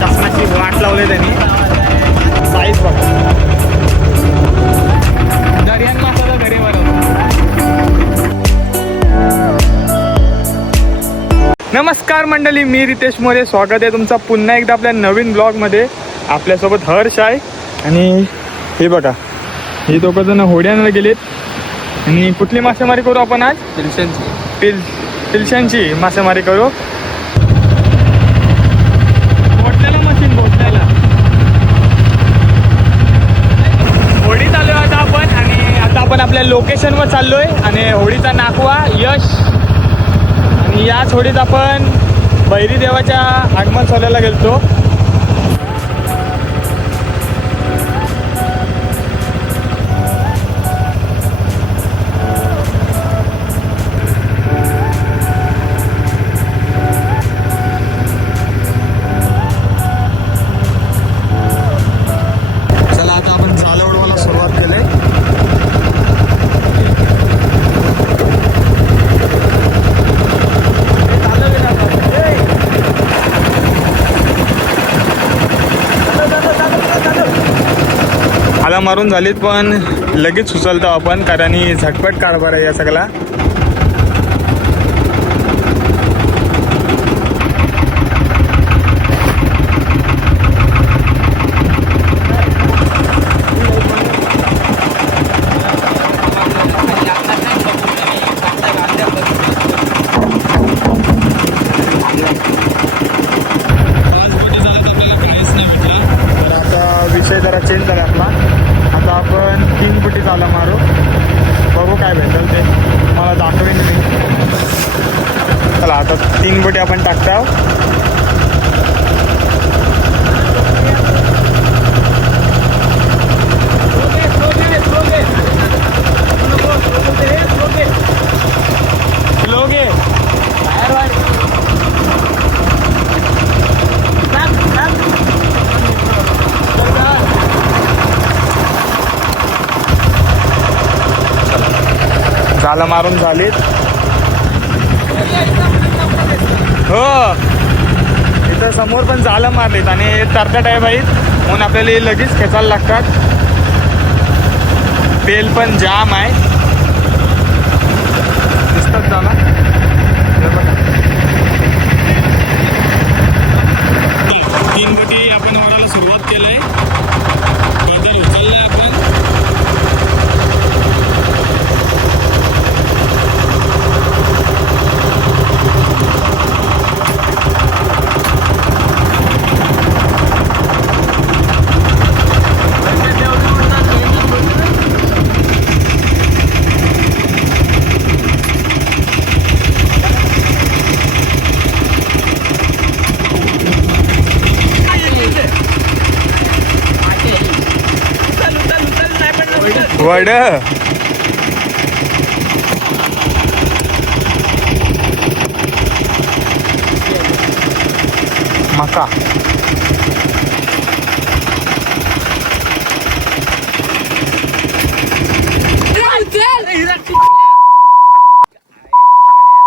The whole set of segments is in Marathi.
चष्म्याची वाट लावले त्यांनी. साईज बघा. दर्यान नमस्कार मंडळी मी रितेश मोरे. स्वागत आहे तुमचा पुन्हा एकदा आपल्या नवीन ब्लॉगमध्ये. आपल्यासोबत हर्ष आहे आणि हे बघा हे दोघं जण होड्यानं गेलेत. आणि कुठली मासेमारी करू आपण आज? पिल पिलशांची मासेमारी करू. आहे आपण आणि आता आपण आपल्या लोकेशनवर चाललोय. आणि होडीचा नाकवा यश. आणि याच आपण बैरी देवाच्या आगमन सोहळ्याला गेलतो. मारून झालीत पण लगेच सुचलतो आपण कारण ही झटपट कारभार आहे या सगळा तर आता विषय जरा चेंज झाला आपला आता आपण तीन फुटी चाला मारू बघू काय भेटेल ते मला दाखवेन मी चला आता तीन फुटी आपण टाकतो लोगे झालं मारून झालीत. हो. इथं समोर पण झालं मारलीत आणि तरकट आहे बाई म्हणून आपल्याला लगेच खेचायला लागतात. तेल पण जाम आहे. वड. मका.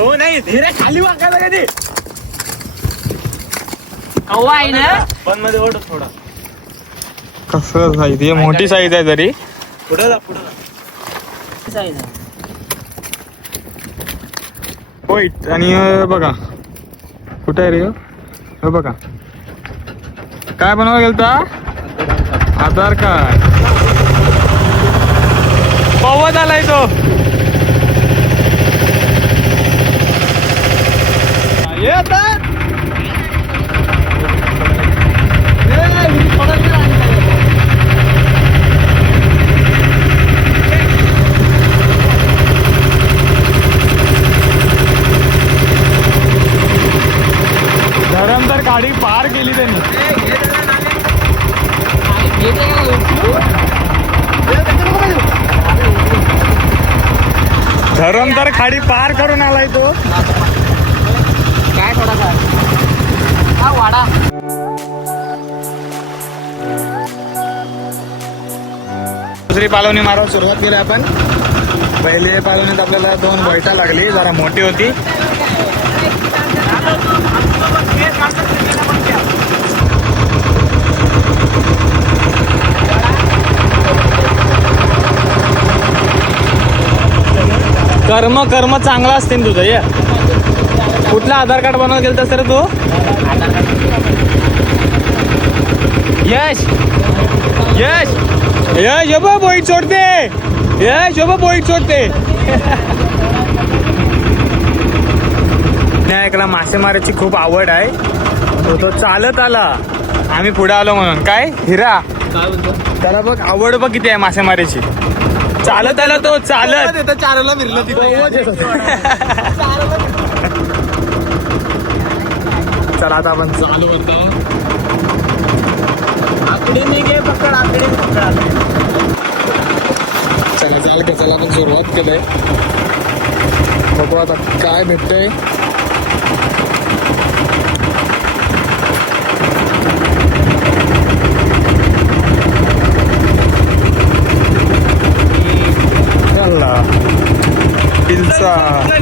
हो नाही धीरे खाली वाकायला कधी कव्वा आहे ना? पण मध्ये ओढ थोडा. कसं साईज मोठी साईज आहे तरी पुढे जा पुढे आणि अं, बघा. कुठे आहे रे ह्यो? हे बघा. काय बनवा गेलता? आधार कार्ड. पवत आलाय तो. ये आता धरम तर गाडी पार केली त्यांनी धरम तर खाडी पार करून आलाय तो. काय थोडासा दुसरी पालवणी मारायला सुरुवात केली आपण. पहिले पालवणीत आपल्याला दोन बैठा लागली जरा मोठी होती. कर्म कर्म चांगला असते ना तुझं ये. कुठला आधार कार्ड बनवायला गेलं सर तू? यश! यश! यश यो बा बोईट सोडते. यश यो बा बोईट सोडते. विनायकला मासेमारीची खूप आवड आहे. तो तो चालत आला. आम्ही पुढे आलो म्हणून. काय? हिरा. त्याला बघ आवड बघ किती आहे मासेमारीची चालत आला तो चालत. चाराला फिरलं चला आता आपण चालू होतो. चला चाल का चला आपण सुरुवात केलंय. बघू आता काय भेटतंय. Mantap.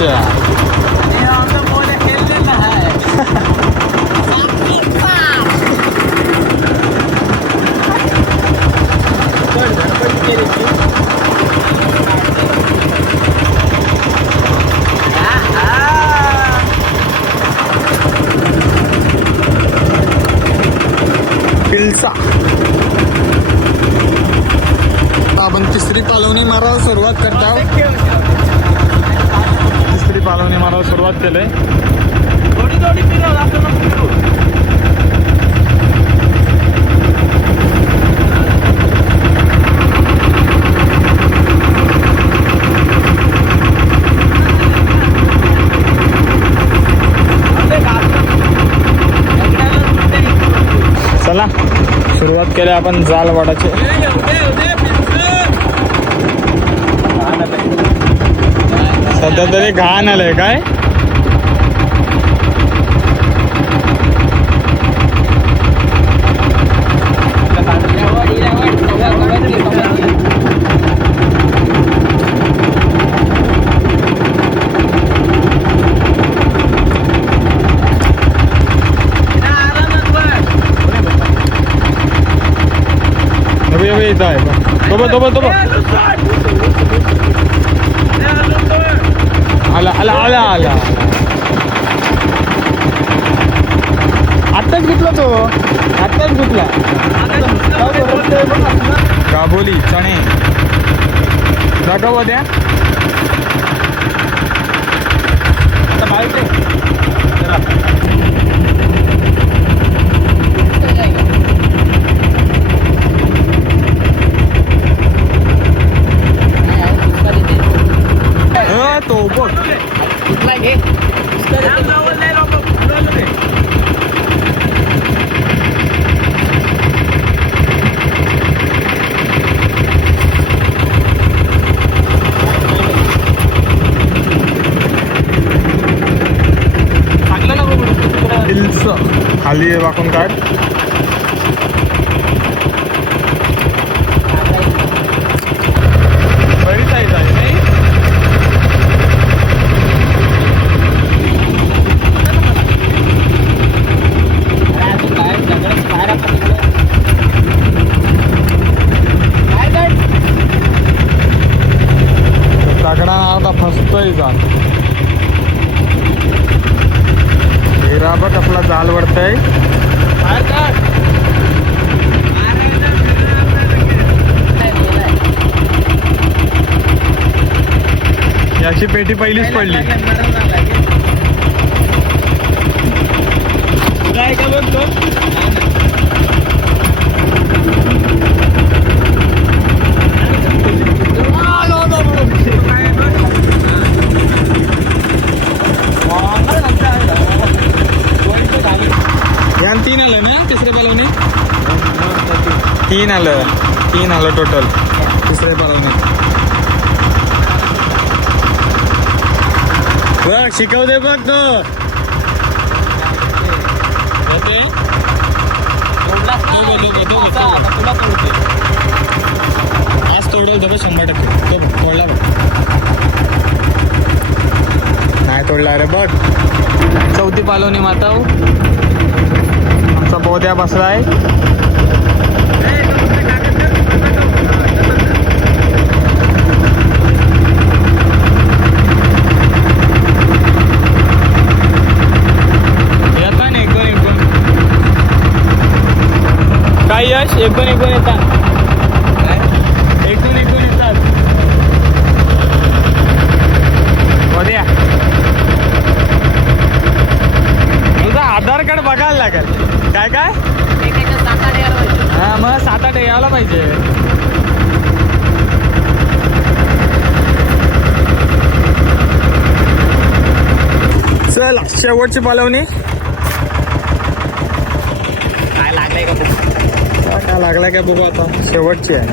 Yeah. केली आपण जाल वाटाची सध्या तरी घाण आलंय काय? तो तो तो आला आला आला आला आत्ताच घेतला तो. आत्ताच घेतला. गाबोली चणे दाखव द्या. तीन आलं ना? तीन आलं. तीन आलं टोटल तिसऱ्या बॅलवने बघ शिकवते बघ तो. येते? दोघं, दोघं, दोघं, दोघं. आज तोडेल तर शंभर टक्के. तो तोडला बघ. नाही तोडला रे बघ. चौथी पालवणी माताव आमचा बोध्या बसलाय ना एक दोन एक दोन काय यश एक एकूण एक येतात एकूण एकूण येतात. बघ्या. तुझा आधार कार्ड बघायला लागेल. काय काय? हा मग सात आठ यायला पाहिजे. चला शेवटची पालवणी काय लागलंय का काय लागलाय काय बघू आता. शेवटची आहे.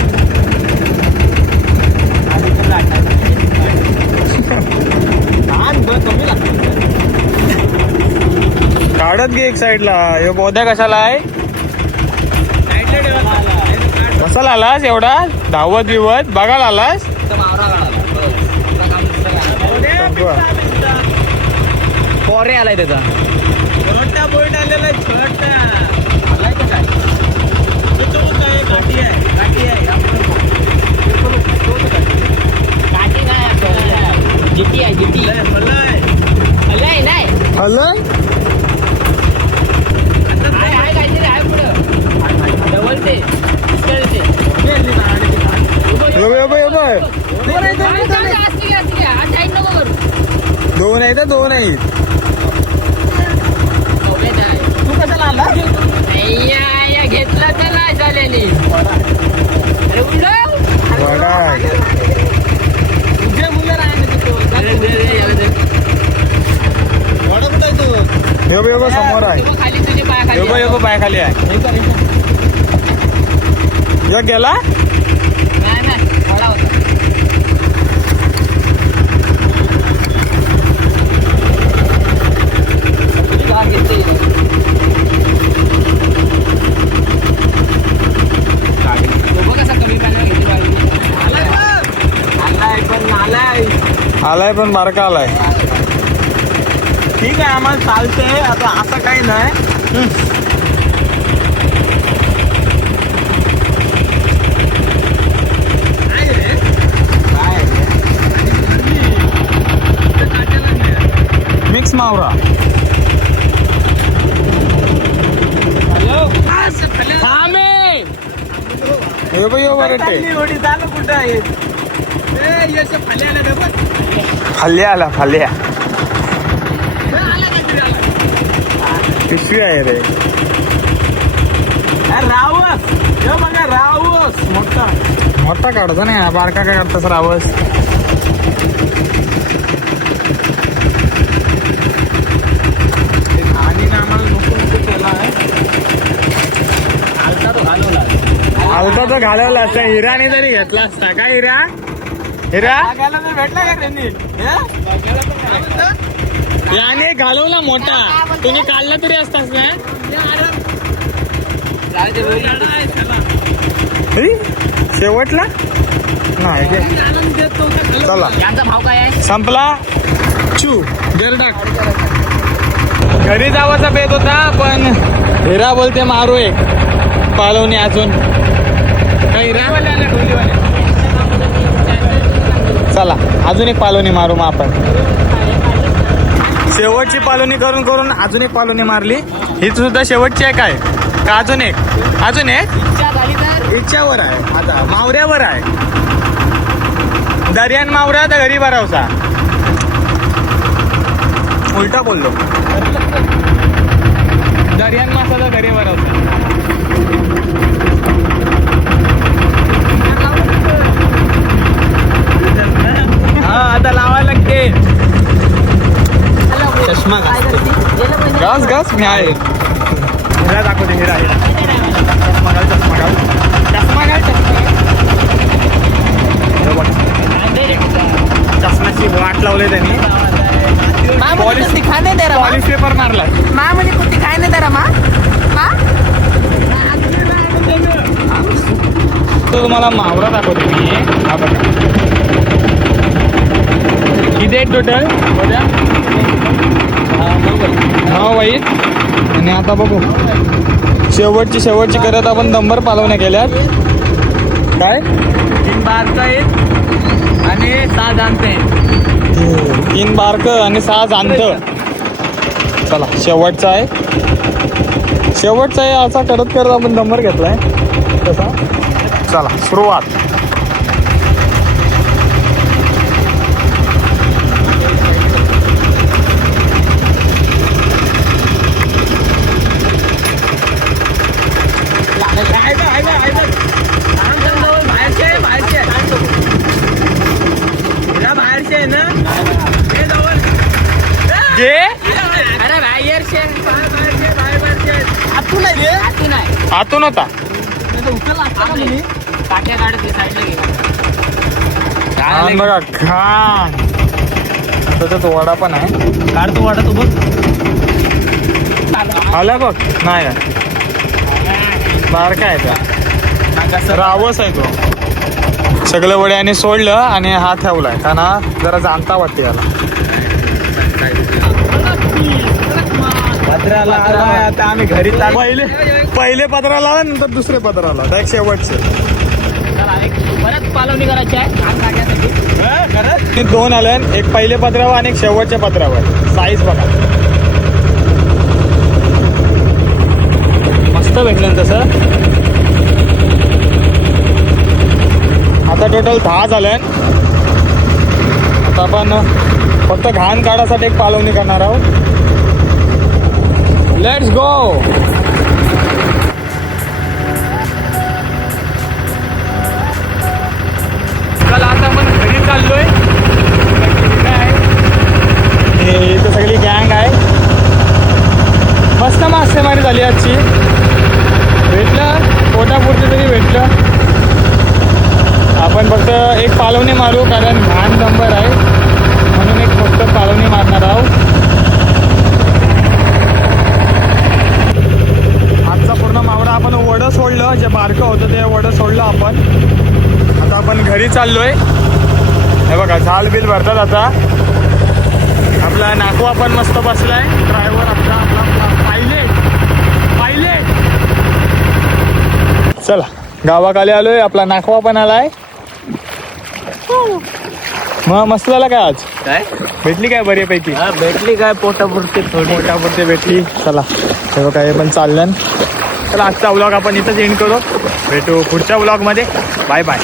काढत घे एक साईडला. ह्यो बोध्या कशाला आहे? कशाला आलास एवढा? धावत बिवत? बघायला आलास पोरे आलाय त्याचा छोटा बोट आलेला छोटा आलाय का काय तो काय काठी आहे काठी आहे काठी नाही जिटी आहे जिटी हलय नाही हल्लं आहे आहे काहीतरी आहे पुढं जवळ ते यो यो यो यो. दोन आहेत हं, दोन आहेत तू कशाला आला घेतलं तर नाही झालेली वडा आहे. तुझे मुलं नाही वडा कुठं आहे तू यो यो यो, समोर आहे खाली तुझे पाय यो खाली यो पाय खाली आहे हे कर, हे कर. यो गेला नाही नाही वडा होता तुझी घाण घेतली. तो बघ कसा कमी पाण्यावर घेतली बाई. आलाय पण आलाय. आलाय पण बारका आलाय. ठीक आहे आम्हाला चालतंय. आता असं काही नाही. मावरा. यो यो बरटे कुठं आहे? खाल्ल्या आला खाल्ल्या पिशवी आहे रे. रावस. बघा रावस. मोठा. मोठा काढतो ना बारका काय काढतोस रावस आणि ना आम्हाला नको नको केला आहे आलता तो घालवला आलता तो घालवला असता. हिराने तरी घेतला असता. काय हिरा? हिरा? भेटला का त्यांनी? याने घालवला मोठा. तुम्ही काढला तरी असतास ना? हरी? शेवटला? नाही? चला. संपला. चू गेरडाक घरी जावाचा बेत होता पण हिरा बोलते मारू एक. पालवणी अजून. चला अजून एक पालवणी मारू मग आपण. शेवटची पालवणी करून करून अजून एक पालवणी मारली. ही सुद्धा शेवटची आहे. काय का अजून एक? अजून एक? इच्छावर आहे. आता मावऱ्यावर आहे. दर्यान मावरा तर घरी भरावसा उलटा बोललो. दर्यान मासा तर घरी भरावसा हा आता लावायला लागते. चष्मा घास घास मी आहे. दाखवते हिरा हिरा. चष्मा चष्मा चष्माची त्यांनी. नाही पेपर म्हणजे नाही तुम्हाला मावरा दाखवतो मी. हा बघा. किती आहेत टोटल हा वाईट आणि आता बघू. शेवटची शेवटची करत आपण दंबर पालवण्या केल्यात. काय? तीन बारचं आहेत आणि सहा जाणते तीन बारक आणि सहा जाणत. चला शेवटचा आहे. शेवटचा आहे असा करत करत आपण नंबर घेतलाय. कसा चला सुरुवात. आतून नाही आतून होता आपले काट्या काढत ते साईडला घे आणि बघा घाण त्याच्यात वडा पण आहे. काढतो वाटा तू बघ. आला बघ नाही आहे. बारका आहे त्या. रावस आहे तो. सगळं वड्याने सोडलं आणि हा ठेवलाय. का ना जरा जाणता वाटते याला. पत्राला आता आम्ही घरी पहिले पहिले पत्राला आला नंतर दुसरे पत्राला डायरेक्ट शेवटचे. परत पालवणी करायची आहे. दोन आले एक पहिले पत्रावर आणि एक शेवटच्या पत्रावर साईज बघा. मस्त भेटलं तसं. आता टोटल दहा झाल्या आता आपण फक्त घाण काढासाठी एक पालवणी करणार आहोत. लेट्स गो चला आता आपण घरी चाललोय. हे इथं सगळी गँग आहे. मस्त मासेमारी झाली आजची. भेटलं पोटापुरती तरी भेटलं. आपण फक्त एक पालवणी मारू कारण घाण नंबर आहे. म्हणून एक फक्त पालवणी मारणार आहोत आजचा पूर्ण मावळा आपण वडं सोडलं जे बारकं होतं ते वडं सोडलं आपण. आता आपण घरी चाललोय. हे बघा झाड बिल भरतात आता. आपला नाकवा पण मस्त बसलाय. ड्रायव्हर आपला आपला पायलट पायलट चला गावाखाली आलोय. आपला नाकवा पण आलाय. मग मस्त झाला काय आज? काय? भेटली काय बऱ्यापैकी? हा भेटली काय? पोटापुरती थोडी. मोठ्यापुरते भेटली. चला हे बघा हे पण चाललं चला आजचा व्लॉग आपण इथंच एंड करू. भेटू पुढच्या व्लॉगमध्ये बाय बाय